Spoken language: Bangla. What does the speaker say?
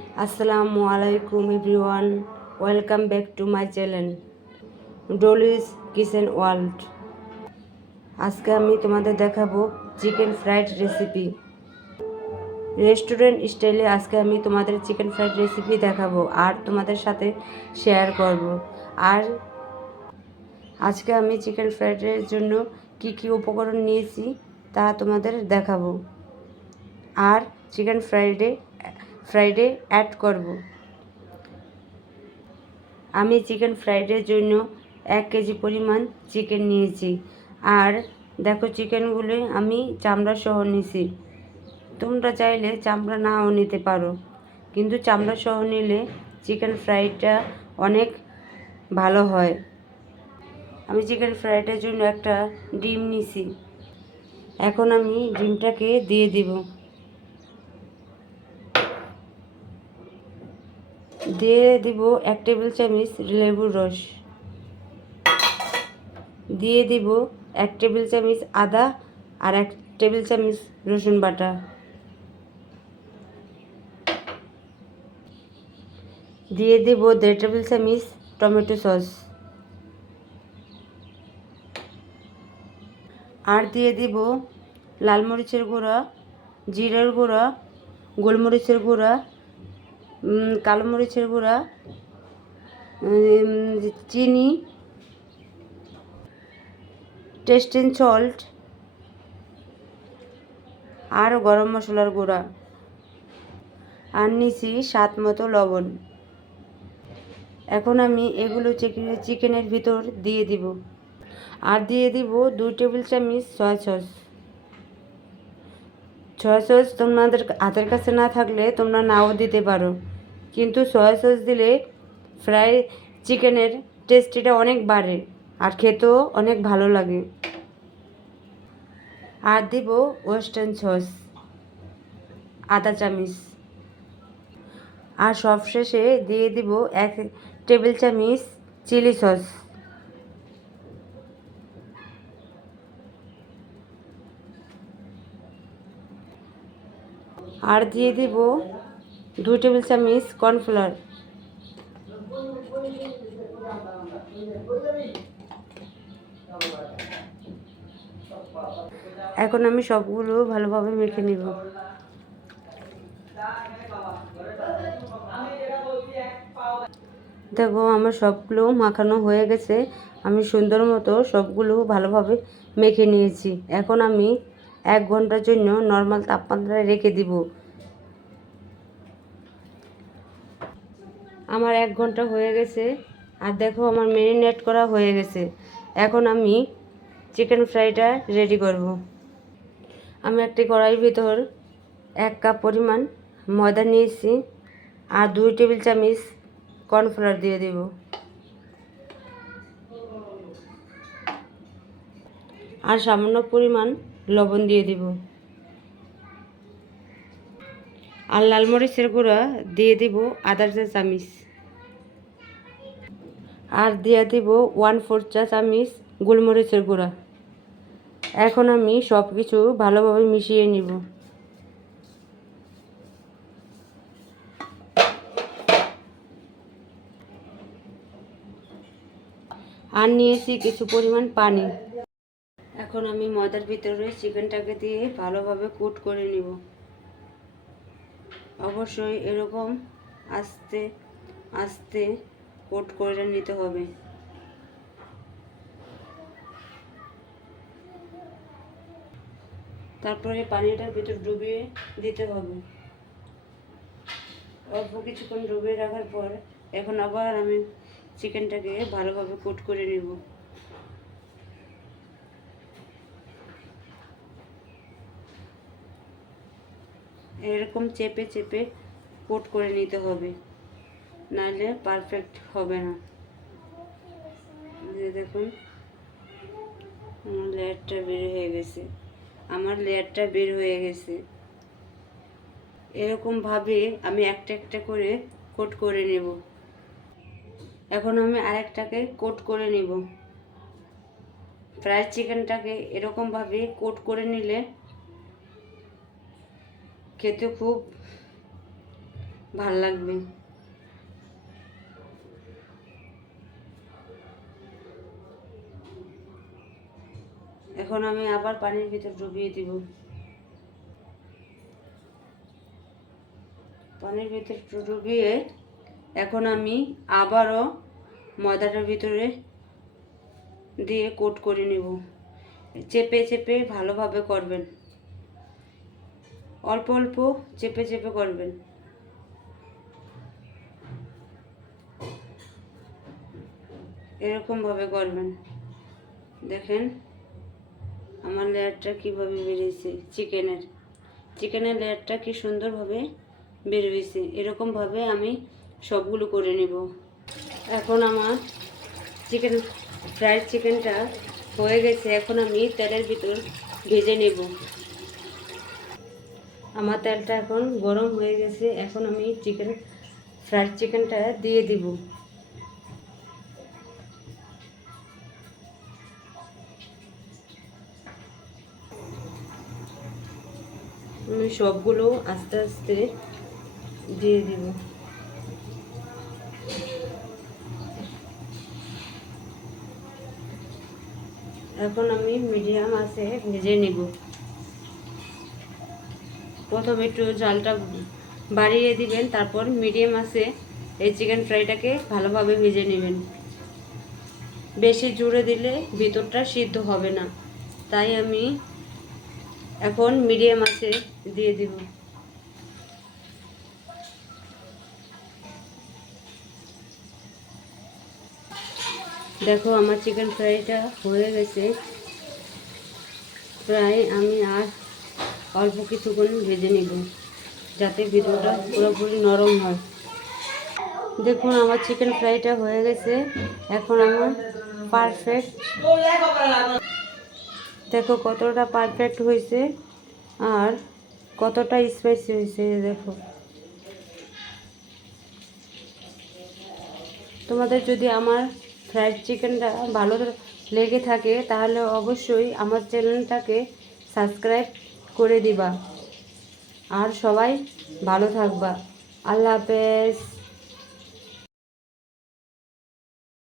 আসসালামু আলাইকুম everyone, welcome back to my channel Dolly's kitchen world. আজকে আমি তোমাদের দেখাবো চিকেন ফ্রাইড রেসিপি। রেস্টুরেন্ট স্টাইলে আজকে আমি তোমাদের চিকেন ফ্রাইড রেসিপি দেখাবো আর তোমাদের সাথে শেয়ার করব। আর আজকে আমি চিকেন ফ্রাইডের জন্য কি কি উপকরণ নিয়েছি তা তোমাদের দেখাবো আর চিকেন ফ্রাইডে অ্যাড করব। আমি চিকেন ফ্রাইডের জন্য 1 কেজি পরিমাণ চিকেন নিয়েছি। আর দেখো, চিকেনগুলো আমি চামড়া সহ নিয়েছি। তোমরা চাইলে চামড়া নাও নিতে পারো, কিন্তু চামড়া সহ নিলে চিকেন ফ্রাইটা অনেক ভালো হয়। আমি চিকেন ফ্রাইডের জন্য একটা ডিম নিয়েছি। এখন আমি ডিমটাকে দিয়ে দিব। দিয়ে দিব 1 টেবিল চামচ লেবুর রস। দিয়ে দিব 1 টেবিল চামচ আদা আর 1 টেবিল চামচ রসুন বাটা। দিয়ে দিব 1.5 টেবিল চামচ টমেটো সস। আর দিয়ে দিব লাল মরিচের গুঁড়া, জিরার গুঁড়া, গোলমরিচের গুঁড়া, কালো মরিচের গুঁড়া, চিনি, টেস্টিং সল্ট আর গরম মশলার গুঁড়া। আর নিছি স্বাদ মতো লবণ। এখন আমি এগুলো চিকেনের ভিতর দিয়ে দিব। আর দিয়ে দিব 2 টেবিল চামচ সয়া সস। সয়া সস তোমাদের হাতের কাছে না থাকলে তোমরা নাও দিতে পারো, কিন্তু সয়া সস দিলে ফ্রাই চিকেনের টেস্টিটা অনেক বাড়ে আর খেতেও অনেক ভালো লাগে। আর দিব ওয়েস্টার্ন সস আধা চামচ। আর সবশেষে দিয়ে দিব 1 টেবিল চামচ চিলি সস। আর দিয়ে দিব 2 টেবিল চামচ কর্নফ্লাওয়ার। এখন আমি সবগুলো ভালোভাবে মেখে নিব। দেখো, আমার সবগুলো মাখানো হয়ে গেছে। আমি সুন্দর মতো সবগুলো ভালোভাবে মেখে নিয়েছি। এখন আমি 1 ঘন্টার জন্য নর্মাল তাপমাত্রায় রেখে দিব। আমার 1 ঘন্টা হয়ে গেছে। আর দেখো, আমার ম্যারিনেট করা হয়ে গেছে। এখন আমি চিকেন ফ্রাইটা রেডি করব। আমি একটি কড়াইয়ের ভিতর 1 কাপ পরিমাণ ময়দা নিয়েছি আর 2 টেবিল চামচ কর্নফ্লাওয়ার দিয়ে দেব। আর সামান্য পরিমাণ লবণ দিয়ে দিব। আর লাল মরিচের গুঁড়া দিয়ে দিব আধা চা চামচ। আর দিয়ে দিব 1/4 চা চামচ গোলমরিচের গুঁড়া। এখন আমি সব কিছু ভালোভাবে মিশিয়ে নিব। আর নিয়েছি কিছু পরিমাণ পানি। এখন আমি ময়দার ভিতরে চিকেনটাকে দিয়ে ভালোভাবে কুট করে নিব। অবশ্যই এরকম আস্তে আস্তে কোট করে নিতে হবে। তারপরে পানিটার ভিতর ডুবিয়ে দিতে হবে। অল্প কিছুক্ষণ ডুবিয়ে রাখার পর এখন আবার আমি চিকেনটাকে ভালোভাবে কোট করে নেব। এরকম চেপে চেপে কোট করে নিতে হবে, নাহলে পারফেক্ট হবে না। দেখুন, লেয়ারটা বের হয়ে গেছে। আমার লেয়ারটা বের হয়ে গেছে। এরকমভাবে আমি একটা একটা করে কোট করে নেব। এখন আমি আরেকটাকে কোট করে নেব। ফ্রাইড চিকেনটাকে এরকমভাবে কোট করে নিলে খেতে খুব ভাল লাগবে। এখন আমি আবার পানির ভিতর ডুবিয়ে দিব। পানির ভিতর ডুবিয়ে এখন আমি আবারও ময়দাটার ভিতরে দিয়ে কোট করে নেব। চেপে চেপে ভালোভাবে করবেন, অল্প অল্প চেপে চেপে করবেন। এরকমভাবে করবেন। দেখেন আমার লেয়ারটা কীভাবে বেরিয়েছে, চিকেনের লেয়ারটা কি সুন্দরভাবে বের হয়েছে। এরকমভাবে আমি সবগুলো করে নেব। এখন আমার ফ্রাইড চিকেনটা হয়ে গেছে। এখন আমি তেলের ভিতর ভেজে নেব। আমার তেলটা এখন গরম হয়ে গেছে। এখন আমি ফ্রাইড চিকেনটা দিয়ে দিব। আমি সবগুলো আস্তে আস্তে দিয়ে দিব। এখন আমি মিডিয়াম আঁচে ভেজে নিব। প্রথমে একটু জালটা বাড়িয়ে দিবেন, তারপর মিডিয়াম আঁচে এই চিকেন ফ্রাইটাকে ভালোভাবে ভেজে নেবেন। বেশি জোরে দিলে ভিতরটা সিদ্ধ হবে না, তাই আমি এখন মিডিয়াম আঁচে দিয়ে দিব। দেখো আমার চিকেন ফ্রাইটা হয়ে গেছে প্রায়। আমি আর অল্প কিছুক্ষণ ভেজে নেব যাতে ভিতরটা পুরোপুরি নরম হয়। দেখুন আমার চিকেন ফ্রাইটা হয়ে গেছে। এখন আমার পারফেক্ট, দেখো কতটা পারফেক্ট হয়েছে আর কতটা স্পাইসি হয়েছে। দেখো, তোমাদের যদি আমার ফ্রাইড চিকেনটা ভালো লেগে থাকে তাহলে অবশ্যই আমার চ্যানেলটাকে সাবস্ক্রাইব করে দিবা। আর সবাই ভালো থাকবা। আল্লাহ হাফেজ।